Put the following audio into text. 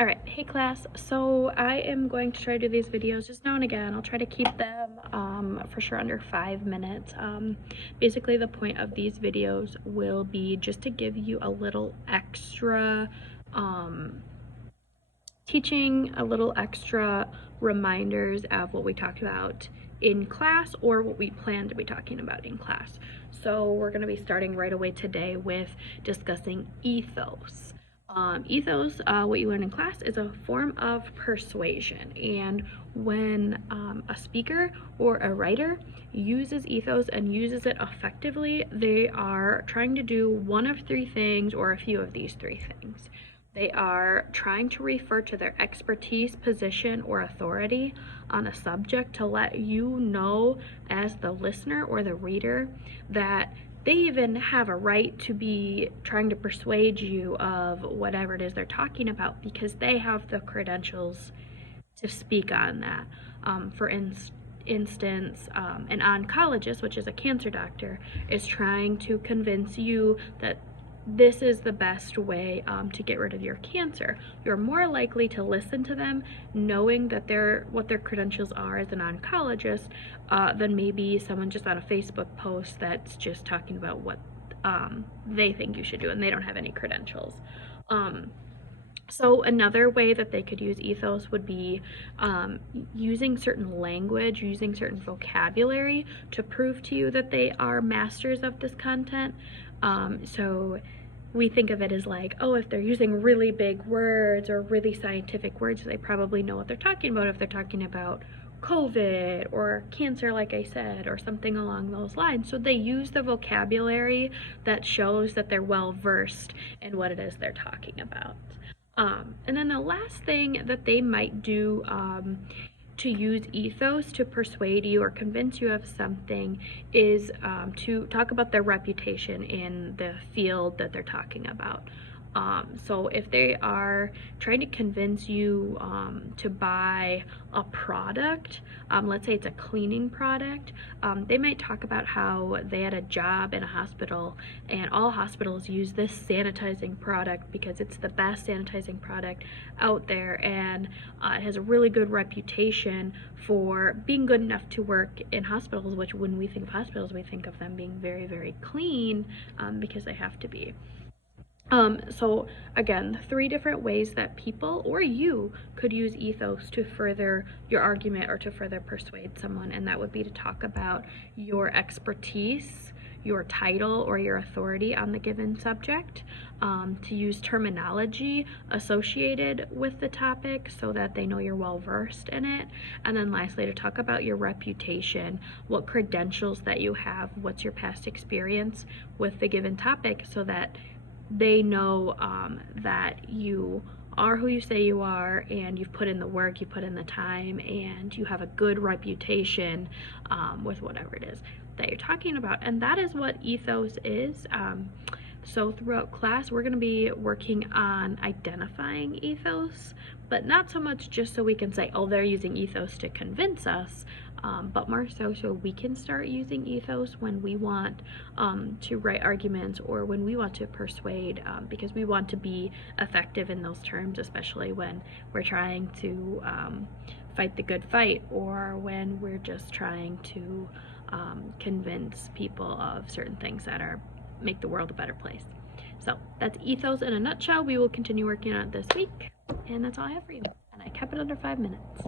All right, hey class. So I am going to try to do these videos just now and again. I'll try to keep them for sure under 5 minutes. Basically, the point of these videos will be just to give you a little extra teaching, a little extra reminders of what we talked about in class or what we plan to be talking about in class. So we're going to be starting right away today with discussing ethos. Ethos, what you learn in class, is a form of persuasion. And when a speaker or a writer uses ethos and uses it effectively, they are trying to do one of three things or a few of these three things. They are trying to refer to their expertise, position, or authority on a subject to let you know, as the listener or the reader, that they even have a right to be trying to persuade you of whatever it is they're talking about because they have the credentials to speak on that. For instance, an oncologist, which is a cancer doctor, is trying to convince you that this is the best way to get rid of your cancer. You're more likely to listen to them knowing that what their credentials are as an oncologist than maybe someone just on a Facebook post that's just talking about what they think you should do and they don't have any credentials. So another way that they could use ethos would be using certain language, using certain vocabulary to prove to you that they are masters of this content. So we think of it as like, oh, if they're using really big words or really scientific words, they probably know what they're talking about if they're talking about COVID or cancer, like I said, or something along those lines. So they use the vocabulary that shows that they're well versed in what it is they're talking about. And then the last thing that they might do to use ethos to persuade you or convince you of something is to talk about their reputation in the field that they're talking about. So if they are trying to convince you to buy a product, let's say it's a cleaning product, they might talk about how they had a job in a hospital and all hospitals use this sanitizing product because it's the best sanitizing product out there, and it has a really good reputation for being good enough to work in hospitals, which when we think of hospitals, we think of them being very, very clean because they have to be. So again, 3 different ways that people or you could use ethos to further your argument or to further persuade someone, and that would be to talk about your expertise, your title, or your authority on the given subject, to use terminology associated with the topic so that they know you're well versed in it, and then lastly, to talk about your reputation, what credentials that you have, what's your past experience with the given topic, so that they know that you are who you say you are, and you've put in the work, you put in the time, and you have a good reputation with whatever it is that you're talking about. And that is what ethos is. So throughout class, we're going to be working on identifying ethos, but not so much just so we can say, oh, they're using ethos to convince us, but more so we can start using ethos when we want to write arguments or when we want to persuade, because we want to be effective in those terms, especially when we're trying to fight the good fight, or when we're just trying to convince people of certain things that make the world a better place. So that's ethos in a nutshell. We will continue working on it this week, and that's all I have for you. And I kept it under 5 minutes.